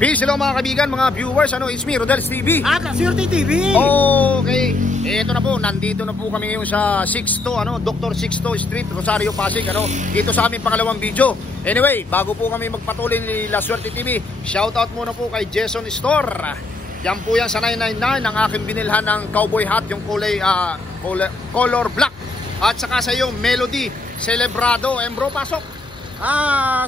Peace, hello mga kaibigan, mga viewers. It's me, Rodel's TV. At Swerte TV. Okay, ito na po, nandito na po kami ngayon sa Sixto, Dr. Sixto Street, Rosario, Pasig, dito sa aming pangalawang video. Anyway, bago po kami magpatuloy ni La Swerte TV, shoutout muna po kay Jason Store. Yan po yan sa 999 ang aking binilhan ng cowboy hat, yung kulay color black. At saka sa yung Melody Celebrado. Bro, pasok.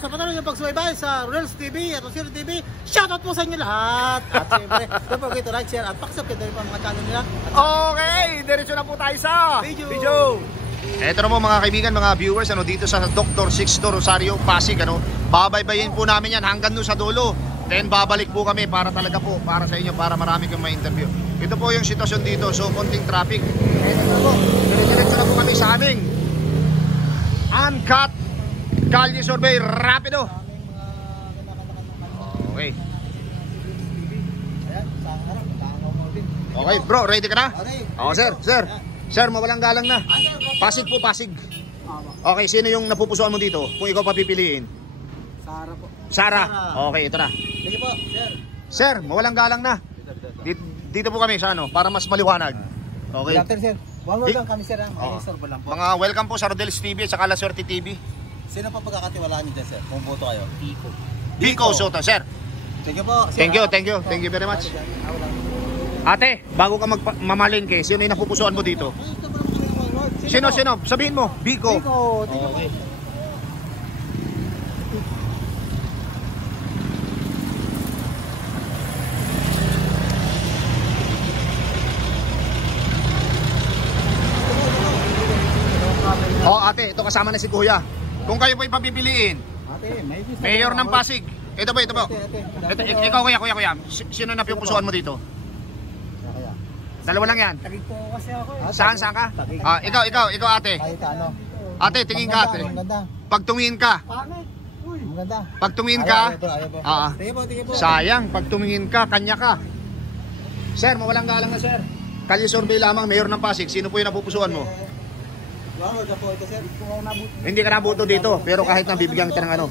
Sa patuloy yung pagsubaybay sa Rodel's TV at Swerte TV, shoutout po sa inyo lahat. At siyempre, don't forget to like, share at pakisubscribe na rin po ang mga channel nila. Okay, diretso na po tayo sa video. Eto na po mga kaibigan, mga viewers, dito sa Dr. Sixto Rosario, Pasig, babaybayin po namin yan hanggang doon sa dulo. Then babalik po kami para talaga po, para sa inyo, para marami kayong ma-interview. Ito po yung sitwasyon dito, so konting traffic. Eto na po, diretso na po kami sa aming uncut Kalye Survey Rapido. Okay. Okay bro, ready ka na? Sir. Sir, mawalang galang na. Pasig po, Pasig. Okay, sino yung napupusuan mo dito? Kung ikaw papipiliin? Sara po. Sara. Okay, ito na. Sige po, sir. Sir, mawalang galang na. Dito po kami sa para mas maliwanag. Okay. Sir. One word lang kami, sir. Mga welcome po sa Rodel's TV at saka La Swerte TV. Sino pa pagkakatiwalaan niyo dyan, sir? Kung boto kayo? Biko Soto, sir. Thank you po. Thank you very much. Ate, bago ka mamalingke, sino yung napupusuan mo dito? Sino? Sabihin mo, Biko. Okay. Ate, ito kasama na si Kuya. Kung kayo po ipapipiliin, Mayor ng Pasig. Ito po. Ikaw kuya. Sino na pupusuan mo dito? Dalawa lang yan. Tagig po kasi ako. Saan ka? Ikaw ate. Ate, tingin ka ate. Pag tumingin ka. Pag tumingin ka. Sayang, pag tumingin ka, kanya ka. Sir, mawalang galang na sir. Kalye survey lamang, Mayor ng Pasig. Sino po yung napupusuan mo? Hindi ka nabuto dito, pero kahit na bibigyan kita ng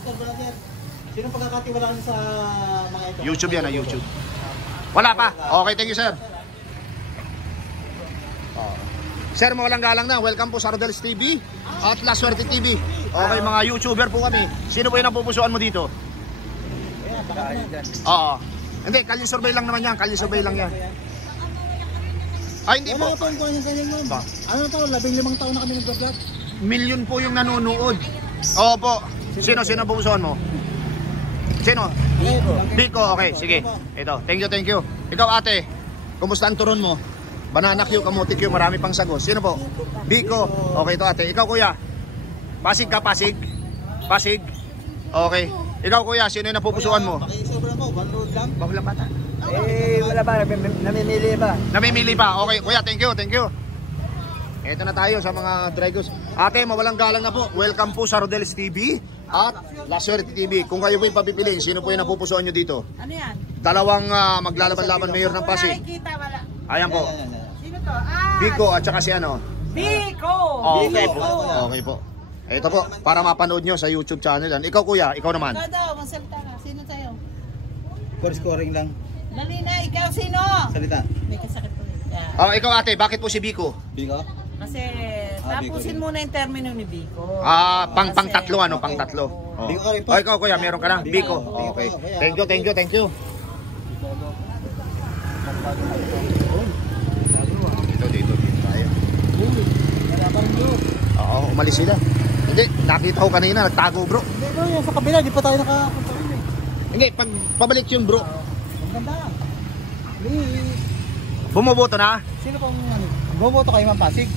Sino pagkakatiwalaan sa mga ito? YouTube yan, YouTube. Wala pa. Okay, thank you sir. Sir, mawalang galang na. Welcome po sa Rodel's TV at La Swerte TV. Okay, mga YouTuber po kami. Sino po yung napupusuan mo dito? Hindi, kalye survey lang naman yan. Kalye survey lang yan. Hindi po. Ano to, 15 taon na kami nag-vlog. Milyon po yung nanonood. Opo. Sino pupusuan mo? Sino? Biko, okay, sige. Ito, thank you. Ikaw ate, kumusta ang turon mo? Banana Q, kamuti Q, marami pang sagos. Sino po? Biko. Okay, ito ate. Ikaw kuya? Pasig ka, Pasig? Okay. Ikaw kuya, sino yung napupusuan mo? Bahulang bata. Wala ba, namimili pa. Okay, kuya, thank you. Ito na tayo sa mga dragos. Ate, mawalang galang na po. Welcome po sa Rodel's TV at La Swerte TV. Kung kayo po yung papipiliin, sino po yung napupusuan nyo dito? Ano yan? Dalawang maglalaban-laban Mayor ng Pasig. Wala. Ayan po. Sino to? Biko at saka si Biko! Okay po. Ito po, para mapanood nyo sa YouTube channel. Ikaw kuya, ikaw naman. Ikaw daw, magsalita ka. Sino sa'yo? Scoring lang. Dali na, ikaw sino? Salita. May kasakit po. Yeah. Ikaw ate, bakit po si Biko? Biko? Kasi tapusin muna yung termino ni Biko. Pang-tatlo. Biko ka rin po. Ikaw kuya, meron ka na? Biko. Okay. Thank you. Dito tayo. Umalis sila. Hindi, nakita ko kanina, nagtago bro. Hindi bro, yung sa kabila, di pa tayo nakapunta rin eh. Hindi, pag pabalik yun bro. Ang ganda. Please. Bumoboto na? Sino pong bumoto kayo Ma'am Pasig?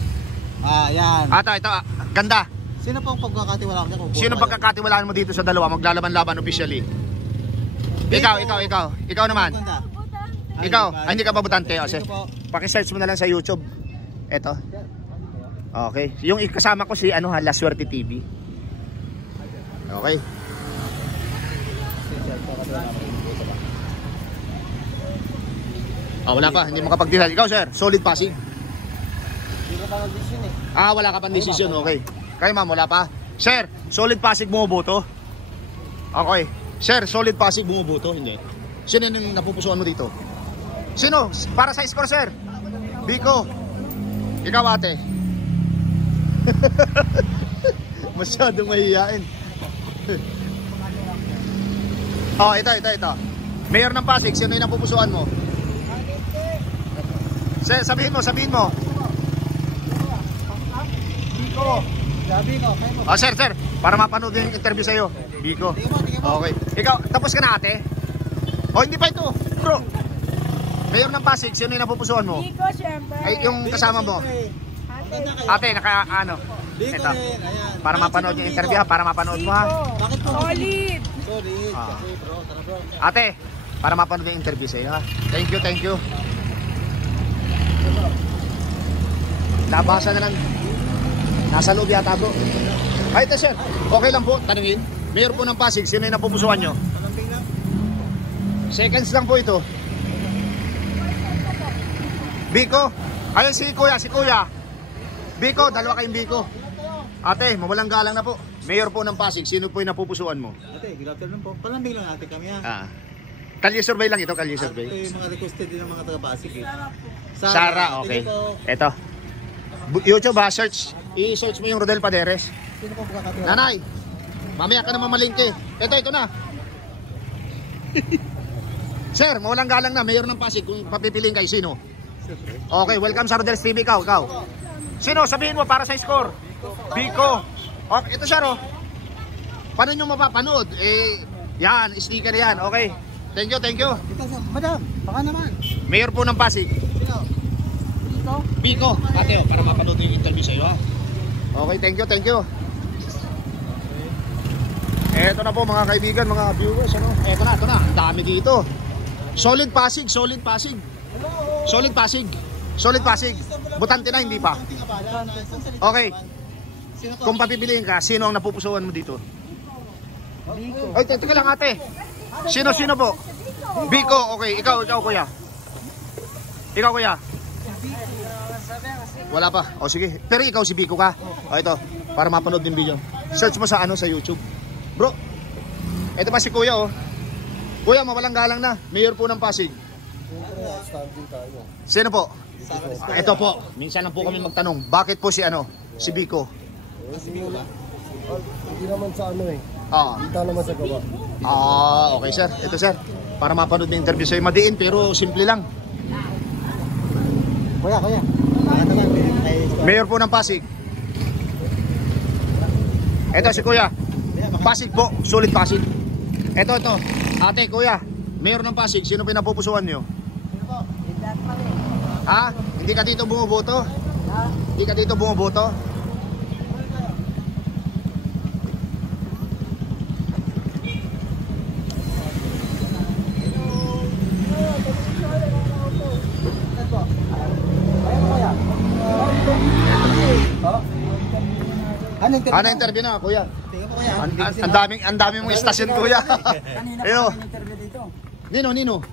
Yan. Ito, ganda. Sino pong pagkakatiwalaan niya? Sino pagkakatiwalaan mo dito sa dalawa? Maglalaban-laban officially. Ikaw naman. Ikaw, hindi ka babutante. Paki-search mo na lang sa YouTube. Ito. Okay. Yung kasama ko si La Swerte TV. Okay. Wala pa, hindi makapag-decide. Ikaw sir, solid Pasig. Hindi ko pa mag-decision eh. Wala ka pang decision, okay. Kayo ma'am, wala pa. Sir, solid Pasig bumuboto? Okay. Sir, solid Pasig bumuboto? Hindi. Sino yung napupusuan mo dito? Sino? Para sa score, sir. Biko. Ikaw, ate. Masyadong mahihiyain. Oh, ito. Mayor ng Pasig, sino yung napupusuan mo? Sir, sabihin mo. Biko. Sabi ko, kayo mo. Oh, sir, para mapanood yung interview sa'yo. Biko. Okay. Ikaw, tapos ka na, ate? Oh, hindi pa ito, bro. Mayor ng Pasig, sino yung napupusuan mo? Biko, syempre. Ay, yung kasama mo. Ate, ano? Biko Ito. rin, ayan. Para mapanood yung interview ha, para mapanood mo ha. Bakit po? Solid. Solid. Ah. Kasi bro, tara bro. Ate, para mapanood yung interview sa'yo ha. Thank you. Nabasa na lang. Nasa loob yata bro. Ay, ito sir. Okay lang po, tanungin. Mayor po ng Pasig, sino yung napupusuan nyo? Palambing lang. Seconds lang po ito. Biko. Ayun si kuya. Biko, dalawa kayong Biko. Ate, mawalang galang na po. Mayor po ng Pasig, sino po yung napupusuan mo? Ate, good afternoon po. Palambing lang ate kami ha. Kalye survey lang ito, kalye survey. Ito yung mga requested din ng mga taga-Pasig eh. Sara, okay. Ito. YouTube ha, search. I-search mo yung Rodel Paderes. Sino po pagkakatiwala? Nanay, mamaya ka naman malingke. Ito na. Sir, mawalang galang na, Mayor ng Pasig. Kung papipiliin kayo, sino? Okay, welcome sa Rodel's TV. Ikaw. Sino? Sabihin mo para sa score. Biko. Okay, ito siya, no? Paano nyo mapapanood? Yan, sticker yan. Okay. Thank you. Ito sa, madam, baka naman. Mayor po ng Pasig. Sino? Biko. Ate, para mapanood yung interview sa'yo, ha? Okay, thank you. Eto na po mga kaibigan, mga viewers, ano? Eto na. Ang dami dito. Solid Pasig. Butante na, hindi pa. Okay. Kung papipiliin ka, sino ang napupusuan mo dito? Ay, teka lang ate. Sino po? Biko, okay. Ikaw kuya. Wala pa. O sige. Pero ikaw si Biko ka. O ito, para mapanood din video. Search mo sa YouTube. Bro, ito pa si kuya, oh. Kuya, mawalang galang na. Mayor po ng Pasig. Sino po? Ito po. Minsan lang po kami magtanong. Bakit po si Biko? Hindi naman sa kita naman sa gawa. Okay sir. Ito sir. Para mapanood ng interview sa'yo. Madiin pero simple lang. Kuya. Baka naman. Mayor po ng Pasig. Ito si kuya. Pasig po. Sulit Pasig. Ito. Ate, kuya. Mayor ng Pasig. Sino pinapupusuan nyo? Ha? Hindi ka dito bumuboto? Ano interview na, kuya? Tingnan po kuya. Ang daming mong istasyon, kuya. Ayo. Nino?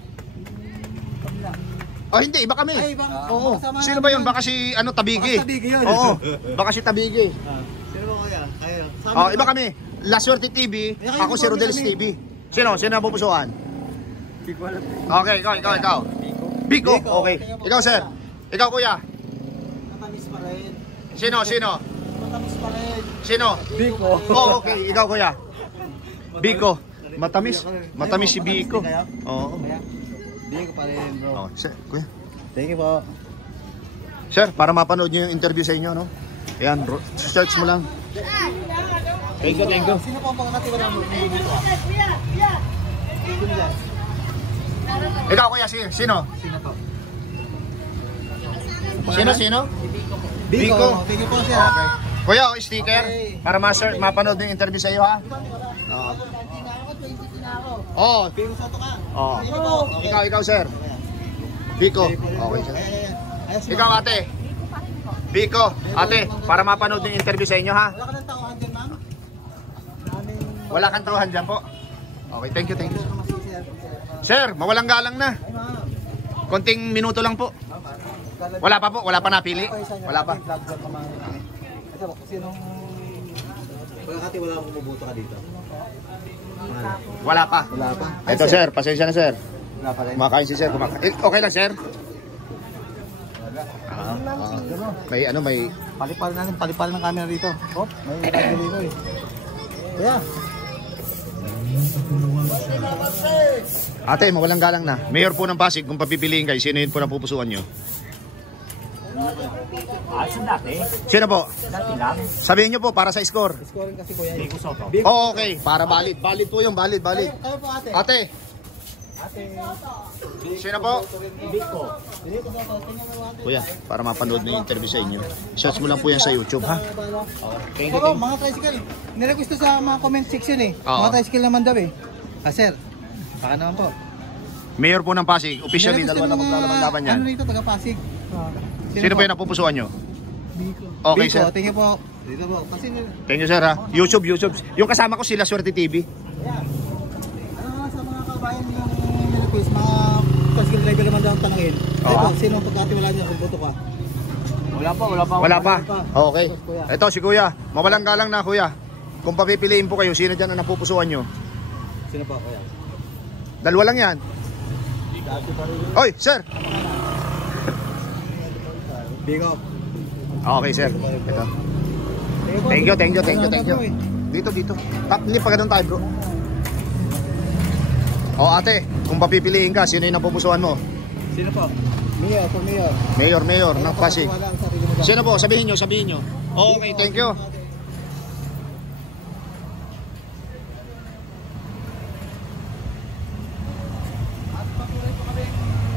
Oh, hindi, iba kami. Ay, Oo. kasama Sino namin ba yun? yun. Baka si Tabigi. Baka Tabigi yun. Oo. Baka si Tabigi. Sino po kuya? Kayo. Oh, iba kami. La Suerte TV, ako si Rodel's TV. Sino napupusuan? Okay, ikaw. Biko. Okay. Ikaw, sir. Ikaw, kuya. Matamis pa rin. Sino? Matamis pa rin. Sino? Biko. Oh, okay. Ikaw, kuya. Biko. Matamis si Biko. Oo. Biko pa rin, bro. Oh, sir, kuya. Thank you po. Sir, para mapanood niyo yung interview sa inyo, no? Ayan, bro. Search mo lang. Thank you. Sino po ang pagkakatiwala mo? Sino yan? Ikaw, kuya, sino? Sino po? Sino? Biko po siya. Okay. Kuya, sticker. Para mapanood yung interview sa iyo, ha? Oo. Biko Soto ka. Oo. Ikaw, sir. Biko. Okay, sir. Ikaw, ate. Biko. Ate, para mapanood yung interview sa inyo, ha? Wala ka ng tauhan din, ma'am? Wala kang truhan dyan po. Okay, thank you. Sir. Sir, mawalang galang na. Ay, ma'am. Konting minuto lang po. Wala pa napili? Wala pa. Ito po, sinong pagkakatiwala mo bumubuto ka dito? Wala pa. Wala pa. Ito, sir. Pasensya na, sir. Kumakain si sir. Okay lang, sir? May ano, may... Palipal ng camera dito. Oh, may radio dito eh. Kuya. Ate, mawalang galang na. Mayor po ng Pasig, kung papipiliin kayo, sino yun po na pupusuan nyo? Sino po? Sabihin nyo po, para sa score. Scoring kasi kuya. Oh, okay, para valid. Valid po yung valid. Kayo po ate. Ate, sino po? Kuya, para mapanood na yung interview sa inyo, search mo lang po yan sa YouTube, ha? Pero mga tricycle, nirequest sa mga comment section eh. Oo. Mga tricycle naman daw eh. Sir, baka naman po. Mayor po ng Pasig, officially, Nirequest dalawa na ng mga, maglalaban yan. Ano rito, taga Pasig. Sino po yung napupusuan nyo? Biko. Okay, Biko, sir. thank you po. Dito po. Kasi, Thank you, sir, ha? YouTube. Yung kasama ko sila, Swerte TV. ano nga sa mga kabayan yung nirequest, mga tricycle driver naman daw ang tanongin. Oo. Sino ang pagkatiwala niya kung boto ka? Wala pa. Okay. Ito si Kuya. Mawalang galang na, Kuya. Kung papipiliin po kayo, sino dyan ang napupusuan nyo? Sino po, kuya? Dalawa lang yan. Oy, sir. Biko. Okay, sir. Ito. Thank you. Dito. Hindi pa ganun tayo, bro. Ate, kung papipiliin ka, sino yung napupusuan mo? Sino po? Mayor, for Mayor. Mayor ng Pasig. Wala ang sarili mo dyan. Sino po? Sabihin nyo. Okay, thank you.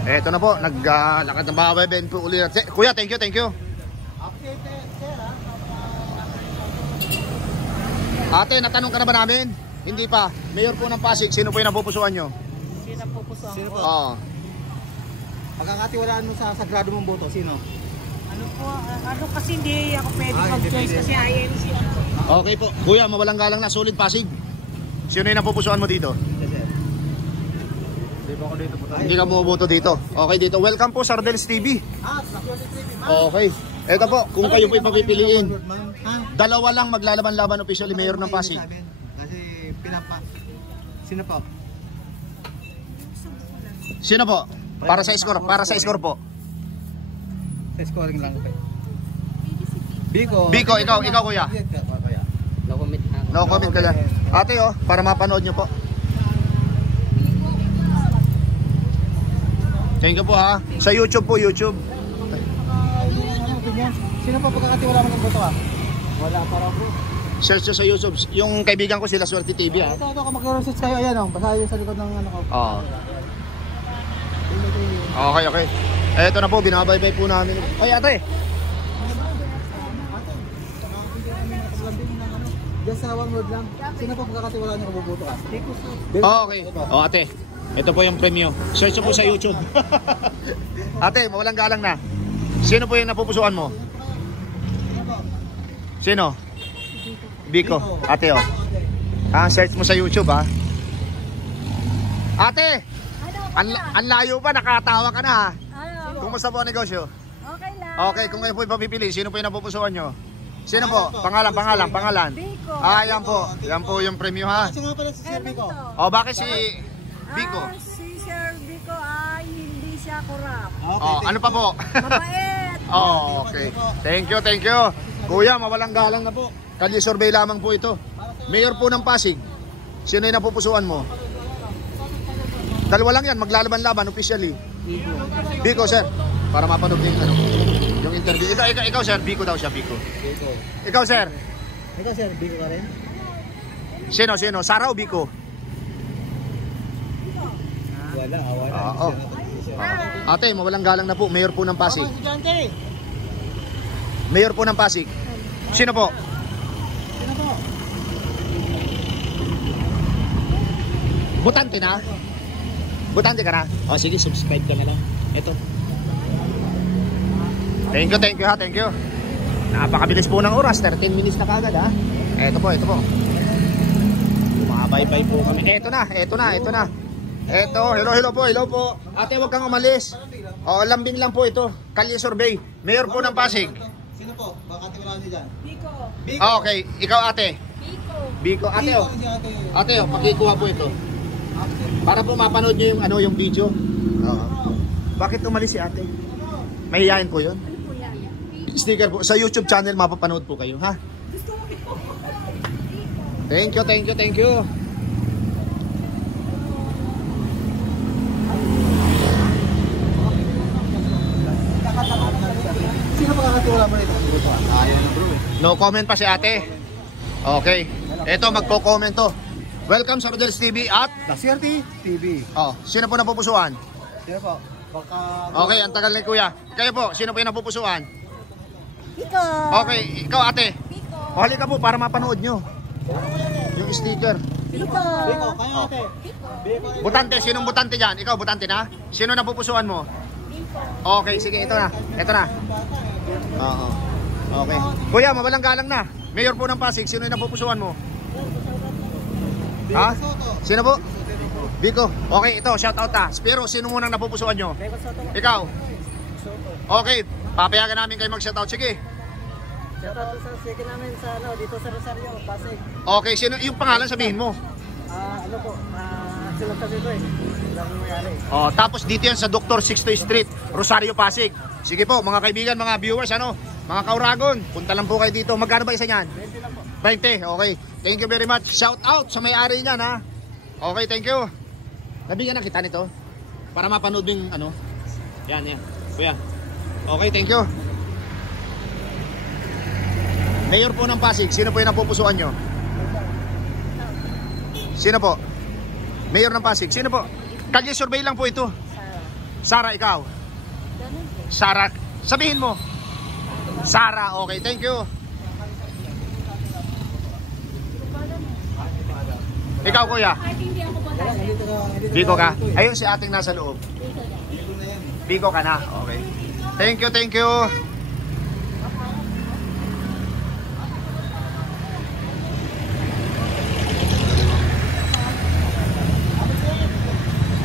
Eto na po, naglalakad ng bawal Ben po ulit. Kuya, thank you. Ate, natanong ka na ba namin? Hindi pa. Mayor po ng Pasig, sino po yung napupusuan nyo? Sino po? Oo. Pagkakatiwalaan mo sa sagrado mong boto, sino? Ano kasi hindi ako pwede mag-choice kasi INC. Okay po. Kuya, mawalang galang na, solid Pasig. Sino yung napupusuan mo dito? Hindi po ako dito po. Hindi ka bumoboto dito. Okay, dito. Welcome po sa Rodel's TV. Okay. Eto po, kung kayo po ipapipiliin, dalawa lang maglalaban-laban officially mayor ng Pasig. Kasi Sino po? Sino po? Para sa score po. Sa scoring lang po. Biko, ikaw kuya. No comment ka lang. Ate para mapanood nyo po. Thank you po ha. Sa YouTube po, YouTube. Sino po pagkakatiwala mo ng boto ka? Wala para po. Search nyo sa YouTube. Yung kaibigan ko sila Swerte TV ha. Ito kung mag-research kayo, ayan basahin yung sa likod ng ano ko. Oo. Okay. Eto na po, binabaybay po namin. Ay ate. Just one word lang. Sino po pagkakatiwala niyo kung boboto ka? Okay. Ate. Ito po yung premyo. Search nyo po sa YouTube. Ate, mawalang galang na. Sino po yung napupusuan mo? Sino? Biko. Ate search mo sa YouTube ha. Ate! Ang layo pa, nakatawa ka na ha. Kumusta po ang negosyo? Okay lang. Okay, kung kayo po ipapipili, sino po yung napupusuan nyo? Sino po? Pangalan. Biko. Yan po. Yan po yung premyo ha. Kasi nga pala si Sir Biko. Bakit si Biko? Si Sir Biko ay hindi siya kurap. Ano pa po? Mabait. Okay. Thank you. Kuya, mawalang galang na po. Kalye survey lamang po ito. Mayor po ng Pasig. Sino yung napupusuan mo? Dalawa lang yan, maglalaban-laban officially. Biko, sir. Para mapanood yung interview. Ikaw, sir. Biko daw siya, Biko. Ikaw, sir. Ikaw Sir, Biko ka rin? Sino? Sara o Biko? Wala. Ate, mawalang galang na po. Mayor po ng Pasig. Mayor po ng Pasig. Sino po? Butante na? Butante ka na? Sige, subscribe ka na lang. Ito. Thank you. Napakabilis po ng oras. 13 minutes na kagad ha. Ito po. Bye po kami. Ito na. Hello po. Ate, huwag kang umalis. Lambing lang po ito. Kalye survey. Mayor po ng Pasig. Sino po? Baka tiwala niyo dyan? Biko. Okay, ikaw ate. Biko. Ate, pakikuha po ito. Para po mapanood nyo yung, ano, yung video. Bakit umalis si ate? Mahihayin po yun? Sticker po. Sa YouTube channel mapapanood po kayo, ha? Thank you, thank you, thank you. Sino makakatiwala mo nito? No comment pa si ate. Okay. Ito, magko-comment to. Welcome sa Rodel's TV at... Laswerte TV. Oh, sino po napupusuan? Sino po? Baka... Okay, ang tagal ni kuya. Kayo po, sino po yung napupusuan? Iko. Okay, ikaw ate. O, halika po para mapanood nyo. Yung sticker. Iko. Biko, kaya ate. Biko. Butante, sinong butante dyan? Ikaw, butante na? Sino napupusuan mo? Okay, sige, ito na. Ito na. Oo. Okay. Kuya, mawalang galang na. Mayor po ng Pasig, sino yung napupusuan mo? Ha? Sino po? Biko. Okay, ito, shout out ta. Pero sino munang napupusuan nyo? Ikaw. Okay, papayagan namin kayo mag-shout out. Sige. Shout out sa second namin sa ano, dito sa Rosario, Pasig. Okay, sino yung pangalan sabihin mo? Ano po? Silang sabi ko eh. Silang mayari. Oh, tapos dito yan sa Dr. Sixto Street, Rosario, Pasig. Sige po, mga kaibigan, mga viewers, ano, mga kauragon, punta lang po kayo dito. Magkano ba isa niyan? 20 lang po. 20, okay. Thank you very much. Shout out sa may-ari niyan, ha. Okay, thank you. Nabigyan na kita nito para mapanood yung ano. Yan, yan. Kuya. Okay, thank you. Mayor po ng Pasig, sino po yung napupusuan nyo? Sino po? Mayor ng Pasig, sino po? Kalye survey lang po ito. Sara, ikaw. Sara, sabihin mo. Sara, okay, thank you. Ikaw, kuya. Biko ka? Ayun si ating nasa loob. Biko ka na? Okay. Thank you, thank you.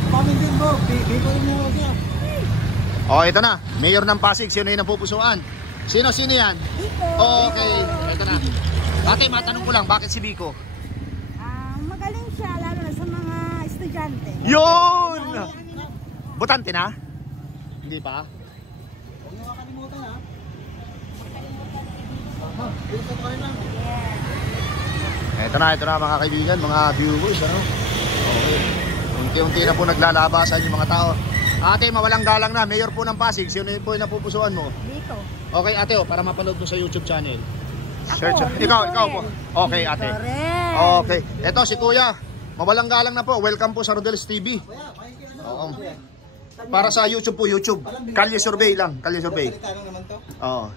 Pamindin mo, Biko rin mo siya. Oh, ito na. Mayor ng Pasig, sino yung napupusuan? Sino yan? Okay, ito na. Ate, matanong ko lang, bakit si Biko? Magaling siya, lalo na sa mga estudyante. Yun! Butante na? Hindi pa? Huwag niyo makalimutan ha. Dito ka rin lang. Ito na mga kaibigan, mga viewers, ano? Okay. Unti-unti na po naglalabasan yung mga tao. Ate, mawalang galang na, Mayor po ng Pasig, sino po yung napupusuan mo? Dito. Okay, ate, oh, para mapanood mo sa YouTube channel. Ako, Search. Ikaw po. Okay, ate. Correct. Okay. Ito si Kuya. Mawalang galang na po. Welcome po sa Rodel's TV. Oo. Para sa YouTube po, YouTube. Kalye survey lang. Kalye survey. Tanong naman to. Oo.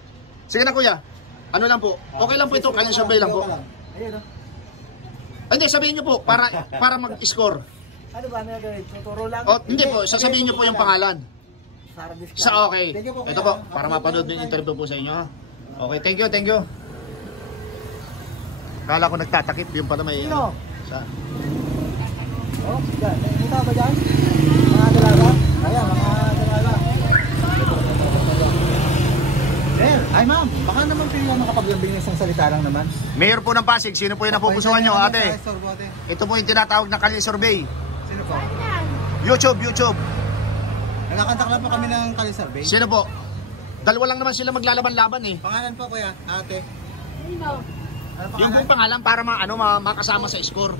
Sige na, Kuya. Ano lang po? Okay lang po ito. Kalye survey lang po. Ayun Hindi, sabihin niyo po para mag-score. Ano ba? Tuturo lang? Oh, hindi po. Sasabihin niyo po yung pangalan. Sara Discard. Sa okay. Thank you po, Ito kuya. po. Para mapanood yung interview po sa inyo. Ha? Okay, thank you, thank you. Kala ko nagtatakip. Yung pala may... Sino? Sa... Oh, dyan. Kita ba dyan? Mga dalaga? Ayan, mga dalaga. Ay ma'am, baka naman pili lang makapaglambing ng isang salita lang naman. Mayor po ng Pasig, sino po yung napupusuan nyo, ate? Ate. Ito po yung tinatawag na Kalye Survey. Sino po? YouTube. Nagkakantak lang po kami ng Kali Survey. Sino po? Dalawa lang naman sila maglalaban-laban eh. Pangalan po kuya, ate. Ano Yung pangalan? pong pangalan para makasama sa score.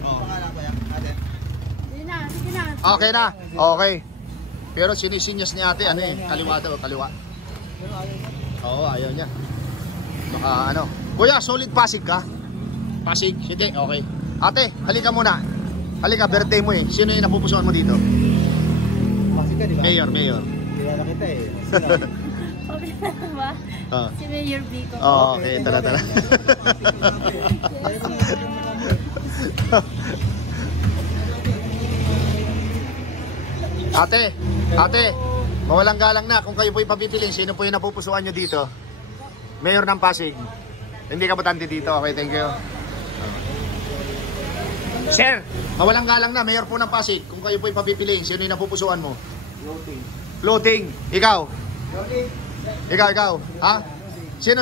Pangalan kuya, ate. Sige na. Okay na. Okay. Pero sinisinyas ni ate, ano eh, kaliwa daw, kaliwa. Oo, ayaw niya. Baka ano. Kuya, solid Pasig ka? Pasig? Hindi, okay. Ate, halika muna. Halika, birthday mo eh. Sino yung napupusuan mo dito? Pasig ka, di ba? Mayor. Kilala kita eh. Sino? Okay na ba? Oh. Si Mayor Biko. Okay, tara. Ate, mawalang galang na. Kung kayo po ipapipiliin, sino po yung napupusuan nyo dito? Mayor ng Pasig. Hindi ka butante dito. Okay, thank you. Sir, mawalang galang na. Mayor po ng Pasig. Kung kayo po ipapipiliin, sino yung napupusuan mo? Floating. Ikaw? Ikaw. Ha? Sino?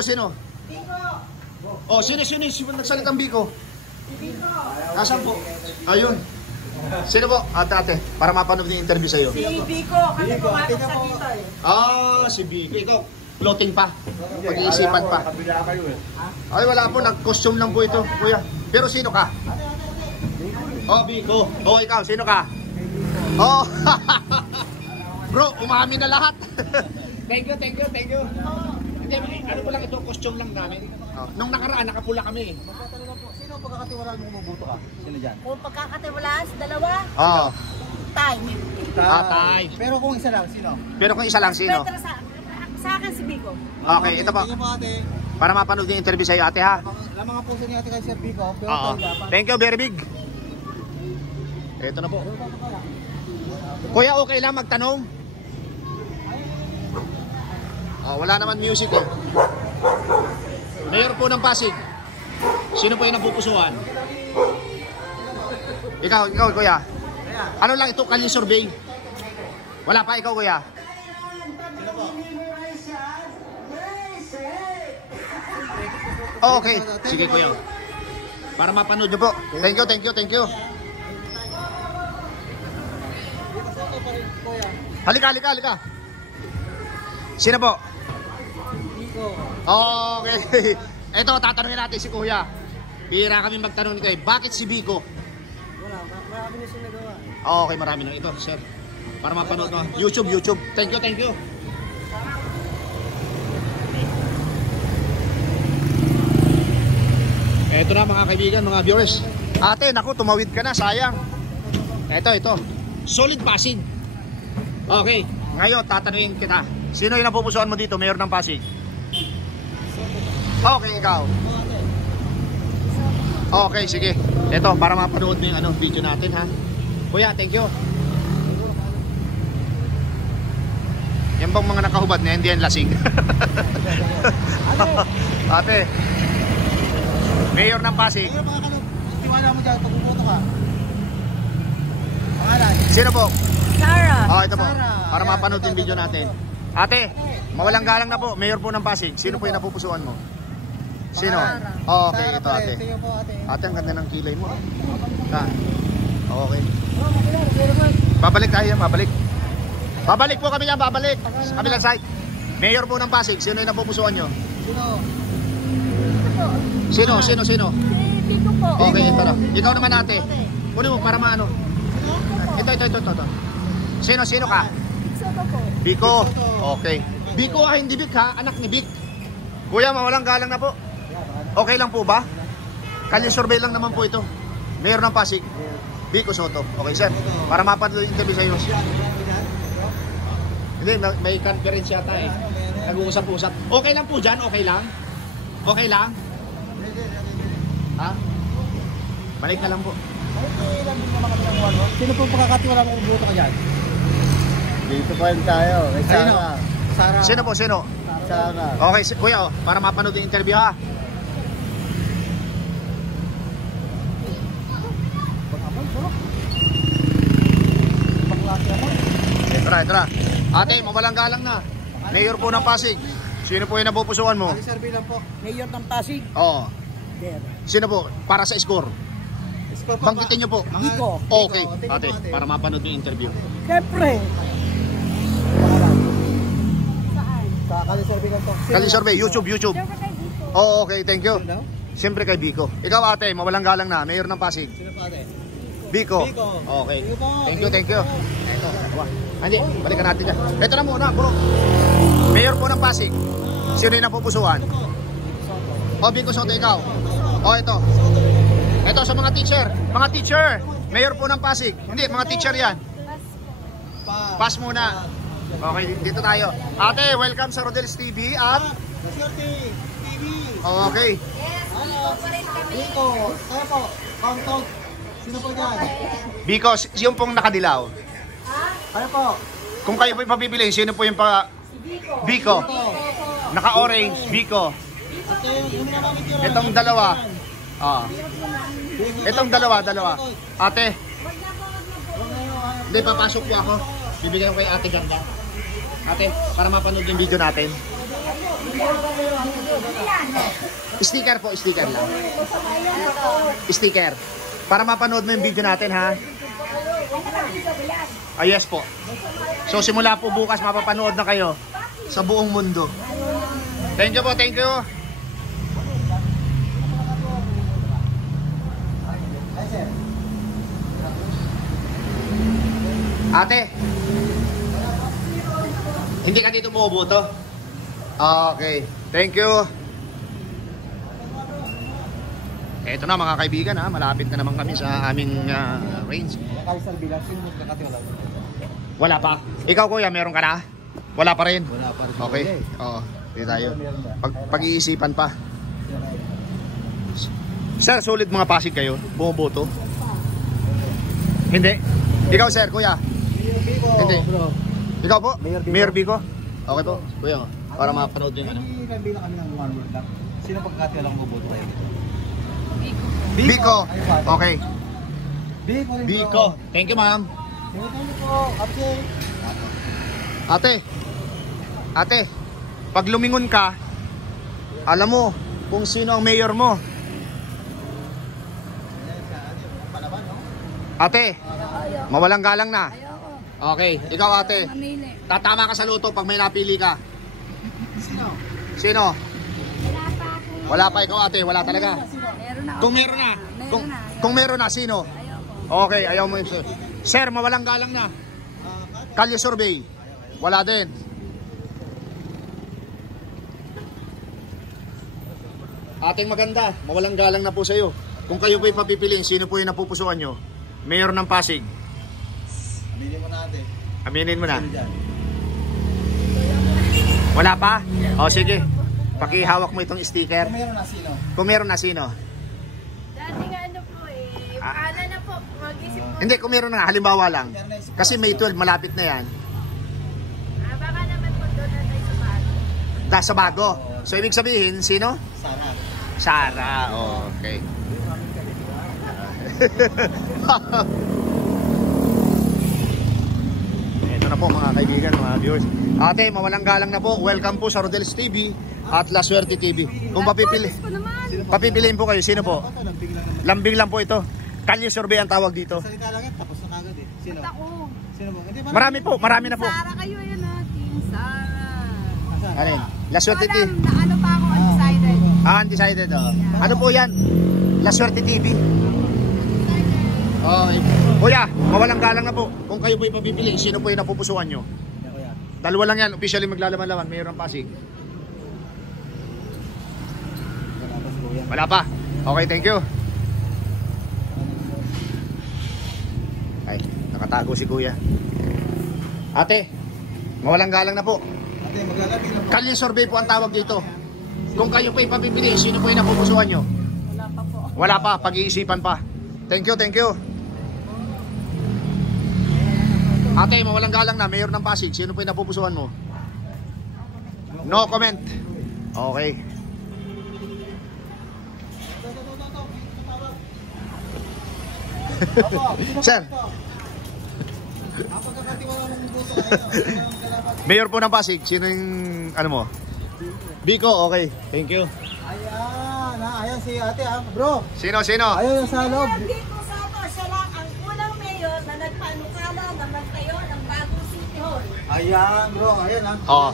Oh, sino yung nagsalitang Biko? Nasaan po? Ayun. Sino po? Ate, para mapanood yung interview sa'yo. Si Biko, kasi pumatok sa dito eh. Ah, si Biko. Ikaw, floating pa. Pag-iisipan pa. Ay, wala po. Nag-costume lang po ito, kuya. Pero sino ka? Oh, Biko. Oh, ikaw, sino ka? Oh, bro, umami na lahat. Thank you. Hindi, ano po lang ito, costume lang namin. Oh. Nung nakaraan, nakapula kami. Sino pagkakatiwalaan mo kumubuto ka? Sino dyan? Kung pagkakatiwalaan sa dalawa, Oo. time. Tay. Pero kung isa lang, sino? Pero kung isa lang, sino? Pero sa akin si Biko. Okay, ito po. Tingnan po ate. Para mapanood yung interview sa'yo, ate, ha? Alam mga puso ni ate kay Sir Biko. Pero Oo. tayo dapat. Thank you, very big. Ito na po. Kuya, okay lang magtanong? Oh, wala naman music eh. Mayor po ng Pasig. Sino po yung napupusuan? Ikaw, kuya. Ano lang ito, kalye survey? Wala pa, ikaw, kuya. Oh, okay. Sige, kuya. Para mapanood nyo po. Thank you. Halika. Sino po? Okay. Ito, tatanungin natin si kuya. Bira kami magtanong nito eh. Bakit si Biko? Marami na sila gawa. Okay, marami na ito, sir. Para mapanood mo. YouTube. Thank you. Ito na mga kaibigan, mga viewers. Ate, naku, tumawid ka na, sayang. Ito. Solid Pasig. Okay, ngayon tatanungin kita. Sino yung napupusuan mo dito, Mayor ng Pasig? Okay, ikaw. Okay, sige. Ito, para mapanood mo yung video natin, ha. Kuya, thank you. Yan bang mga nakahubad na hindi yan lasing? Ate, Mayor ng Pasig. Pero mga tiwala mo dyan, pagbubuto ka. Pangalan? Sino po? Sarah. Ito po. Sarah. Para Ayan, mapanood yung video natin. Ate, mawalang galang na po. Mayor po ng Pasig. Sino po yung napupusuan mo? Sino? Okay, ito ate. Sa'yo po ate. Ate, ang ganda ng kilay mo. Okay. Babalik tayo yan, babalik. Babalik po kami yan, babalik. Sa kabilang side. Mayor po ng Pasig. Sino yung napupusuan nyo? Sino? Sino? Si Biko po. Okay, ito na. Ikaw naman ate. Kunin mo para maano. Ito. Sino ka? Soto po. Biko. Okay. Biko hindi Bik ha. Anak ni Bik. Kuya, mawalang galang na po. Okay lang po ba? Kalye survey lang naman po ito. Mayor ng Pasig. Biko Soto. Okay, sir. Para mapanood yung interview sa'yo. Hindi, may conference yata eh. Nag-uusap-usap. Okay lang po dyan? Okay lang? Ha? Balik na lang po. Sino po pagkakatiwala mo kumubuto ka dyan? Dito pa rin tayo. May Sarah. Sarah. Sino po? Sarah. Okay, kuya, para mapanood yung interview ha. Ito na. Ate, mawalang galang na. Mayor po ng Pasig. Sino po yung napupusuan mo? Survey lang po. Mayor ng Pasig. Oo. Sino po? Para sa score. Banggitin nyo po. Biko. Okay, ate, para mapanood yung interview. Siyempre. Sa kalye survey lang po. Kalye survey, YouTube. Siyempre kay Biko. Oh, okay, thank you. Sino daw? Siyempre kay Biko. Ikaw ate, mawalang galang na. Mayor ng Pasig. Sino po ate? Biko. Biko. Okay. Biko. Thank you. Hindi, balikan natin yan. Ito na muna, bro. Mayor po ng Pasig. Sino yung napupusuan? Biko Soto, ikaw. Ito. Ito sa mga teacher. Mga teacher, Mayor po ng Pasig. Hindi, mga teacher yan. Pass muna. Okay, dito tayo. Ate, welcome sa Rodel's TV at... TV. Okay. Biko. Kaya po. Count. Sino po dyan? Biko, yung pong nakadilaw. Kaya po. Kung kayo po papipili, sino po yung pa... Biko. Naka-orange, Biko. Ate, yung naman itira. Itong dalawa. Itong dalawa. Ate. Hindi, papasok po ako. Bibigyan ko kay ate ganda. Ate, para mapanood yung video natin. Sticker po, sticker lang. Sticker. Para mapanood mo yung video natin, ha? Ah, yes po. So simula po bukas mapapanood na kayo sa buong mundo. Thank you po, thank you. Ate, hindi ka dito umuuboto? Okay, thank you. Eto na mga kaibigan ha, malapit na naman kami sa aming range. Wala pa. Ikaw kuya, meron ka na? Wala pa rin? Wala pa rin. Okay, oo, dito tayo. Pag-iisipan pa. Sir, solid mga Pasig kayo? Bumuboto? Hindi? Ikaw sir, kuya? Hindi. Bro. Ikaw po? Mayor Bico. Okay po, kuya. Para mapanood yung ano. Bilang kami ng one word lang. Sino pagkati lang boboto tayo? Bico. Okay. Bico. Bico. Thank you ma'am. Thank you po. Ate, pag lumingon ka, alam mo kung sino ang mayor mo. Ate, mawalang galang na. Okay, ikaw ate, tatama ka sa luto pag may napili ka. Sino? Wala pa ikaw ate, wala talaga. Kung meron na, kung meron na, sino? Okay, ayaw mo sir. Sir, mawalang galang na. Kalye survey. Wala din. Ating maganda, mawalang galang na po sa iyo. Kung kayo po'y papipiliin, sino po yung napupusuan nyo? Mayor ng Pasig. Aminin mo na ate. Aminin mo na. Wala pa? O sige, pakihawak mo itong sticker. Kung meron na sino? Kung meron na sino? Dati nga ano po eh, paano na po, mag-isip po. Hindi, kung meron na, halimbawa lang. Kasi May 12, malapit na yan. Baka naman po doon na tayo sa bago. Sa bago. So ibig sabihin, sino? Sana. Sara. Okay. Ito na po mga kaibigan, mga viewers. Ate, mawalang galang na po. Welcome po sa Rodel's TV at La Suerte TV. Kung papipiliin po kayo, sino po? Lambing lang po ito. Kalye survey ang tawag dito. Salita lang yan, tapos na kagad eh. Sino? Ako. Sino po? Hindi, Marami po, marami na po. Sara kayo yun natin, Sara. Ano yun? La Suerte TV. Na ano pa ako, undecided. Undecided, oh. Ano po yan? La Suerte TV. Okay. Kuya, mawalang galang na po. Kung kayo po ipapipili, sino po yung napupusuan nyo? Dalawa lang yan, officially maglalaman-laman. Mayor ng Pasig. Wala pa. Okay, thank you. Ay, nakatago si kuya. Ate, mawalang galang na po. Ate, maglalagay lang po. Kalye survey po ang tawag dito. Kung kayo po ipapipili, sino po yung napupusuan nyo? Wala pa po. Wala pa, pag-iisipan pa. Thank you, thank you. Ate, mawalang galang na, Mayor ng Pasig. Sino po yung napupusuan mo? No comment. Okay. Sir. Mayor po ng Pasig. Sino yung ano mo? Bico, okay. Thank you. Ayan si ate bro. Sino? Ayun sa loob. Bico Santos, siya lang ang unang mayor na nagpanukala na magtayo ng bagong City Hall. Ayan bro, ayan Oh.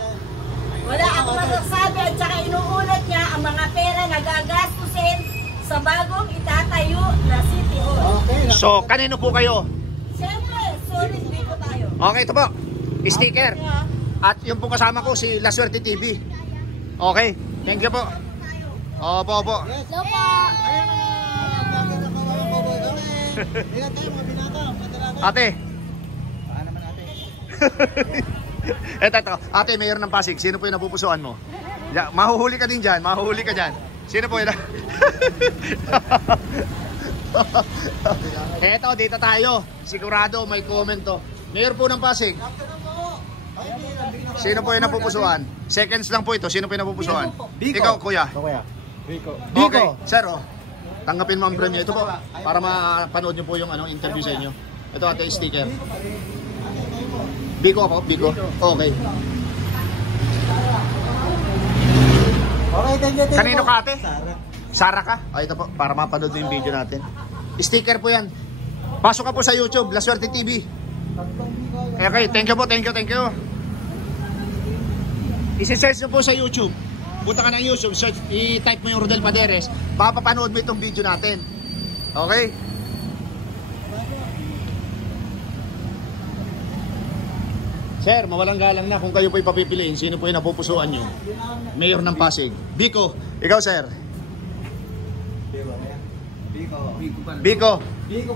Wala akong masasabi at saka inuulat niya ang mga pera na gagastusin sa bagong itatayo na City Hall. Okay. So, kanino po kayo? Siyempre, solid Bico tayo. Okay, ito po. Sticker. At yung po kasama ko si La Suerte TV. Okay. Thank you po. Opo. Hello po. Ingat tayo mga binata. Ate. Baka naman ate. Ito. Ate, Mayor ng Pasig. Sino po yung napupusuan mo? Ya, mahuhuli ka din dyan. Mahuhuli ka dyan. Sino po yun? Eto, dito tayo. Sigurado may comment to. Mayor po ng Pasig. Sino po yung napupusuan? Seconds lang po ito. Sino po yung napupusuan? Bico. Ikaw, kuya. Kuya. Bico. Okay. Sir, tanggapin mo ang premium. Ito po, para mapanood nyo po yung interview sa inyo. Ito ate, sticker. Bico ako, Bico. Okay. Okay, thank you. Kanino ka ate? Sara. Sara ka? Ito po, para mapanood yung video natin. Sticker po yan. Pasok ka po sa YouTube, La Suerte TV. Okay, thank you po, thank you. I-search nyo po sa YouTube. Punta ka ng YouTube, search, i-type mo yung Rodel Paderes. Mapapanood mo itong video natin. Okay? Sir, mawalang galang na kung kayo po ipapipiliin, sino po yung napupusuan nyo? Mayor ng Pasig. Biko, ikaw sir. Biko.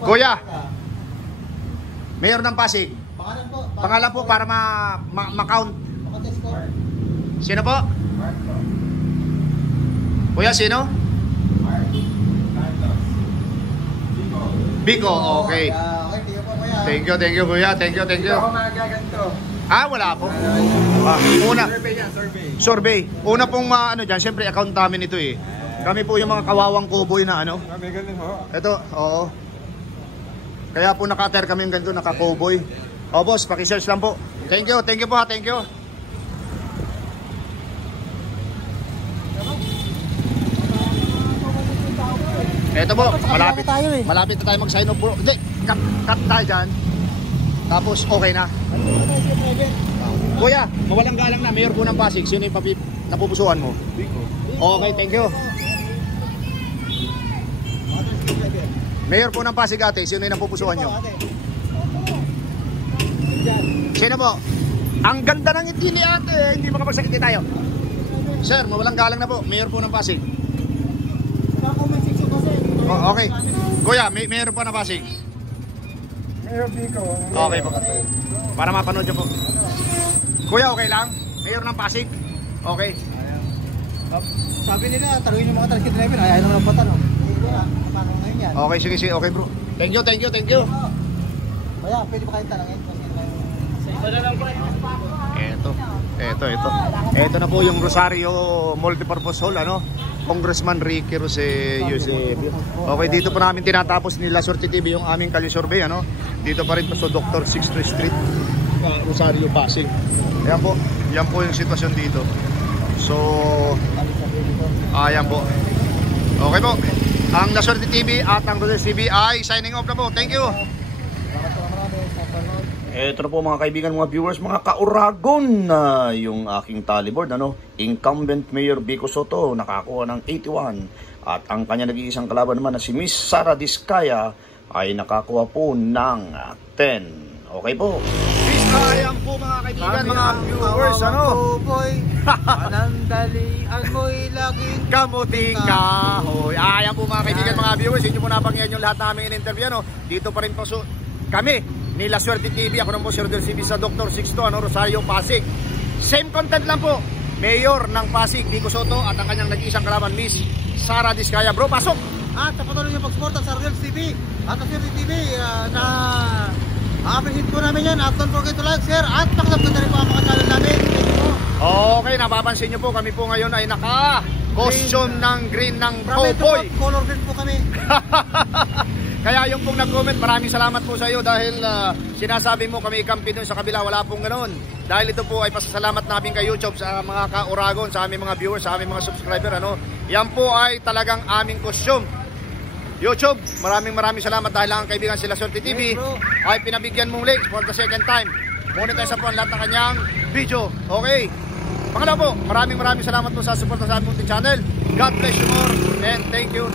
Kuya. Mayor ng Pasig. Pangalan po para ma-count. Sino po? Kuya, sino? Biko, okay. Thank you kuya, thank you. Wala po. Una. Survey. Una pong ano dyan, siyempre account namin ito eh. Kami po yung mga kawawang kuboy na ano. Kami ganun ho. Ito, oo. Kaya po naka-attire kami yung ganito, naka-cowboy. O boss, paki-search lang po. Thank you po ha, thank you. Ito po, malapit na tayo mag-sign off po. Hindi, cut tayo dyan. Tapos okay na. Kuya, mawalang galang na, mayor po ng Pasig. Sino yung napupusuan mo? Okay, thank you. Mayor po ng Pasig ate, sino yung napupusuan nyo? Sino po? Ang ganda ng ngiti ni ate, hindi makapagsakiti tayo. Sir, mawalang galang na po, mayor po ng Pasig. Okay. Kuya, mayor po ng Pasig. Mayor Biko. Okay po. Para mapanood nyo po. Kuya, okay lang? Mayor ng Pasig? Okay. Sabi nila, taruin yung mga target driver, ayaw naman ang batan. Okay, sige, okay bro. Thank you. Kaya, pwede ba kayong talangin? Ito na po yung Rosario Multipurpose Hall, ano? Congressman Ricky Jose Yusef. Okay, dito po namin tinatapos ni La Suerte TV yung aming Kalye Survey, ano? Dito pa rin po sa Dr. Sixto Street, Rosario, Pasig. Yan po yung sitwasyon dito. So, ayan po. Okay po. Ang La Suerte TV at ang Rodel TV ay signing off na po. Thank you. Ito na po mga kaibigan, mga viewers, mga kauragon na yung aking tallyboard, ano? Incumbent Mayor Biko Soto nakakuha ng 81 at ang kanya nag-iisang kalaban naman na si Miss Sara Diskaya ay nakakuha po ng 10. Okay po. Ayan po mga kaibigan, mga viewers, ano? Panandalian mo'y laging Kamuting kahoy. Ayan po mga kaibigan, mga viewers, hindi po napangyan yung lahat namin in-interview, ano? Dito pa rin po kami ni La Suerte TV. Ako naman po si Rodel TV sa Dr. Sixto, ano, Rosario, Pasig. Same content lang po. Mayor ng Pasig, Biko Soto, at ang kanyang nag-iisang kalaban, Miss Sara Diskaya. Bro, pasok! At patuloy yung pag-suporta sa Rodel TV at La Suerte TV na a-appreciate po namin yan. At don't forget to like, share at pakisubscribe na rin po ang mga channel namin. Okay, napapansin nyo po, kami po ngayon ay naka-costume ng green ng cowboy. Color green po kami. Kaya yung pong nag-comment, maraming salamat po sa iyo dahil sinasabi mo kami ikampi doon sa kabila, wala pong ganoon. Dahil ito po ay pasasalamat namin kay YouTube sa mga ka-Uragon, sa aming mga viewers, sa aming mga subscriber, ano. Yan po ay talagang aming costume. YouTube, maraming salamat dahil ang kaibigan sila Suerte TV ay pinabigyan mong link for the second time. Monetize po ang lahat ng kanyang video. Okay. Pangalawa po, maraming salamat po sa support sa aming channel. God bless you more and thank you.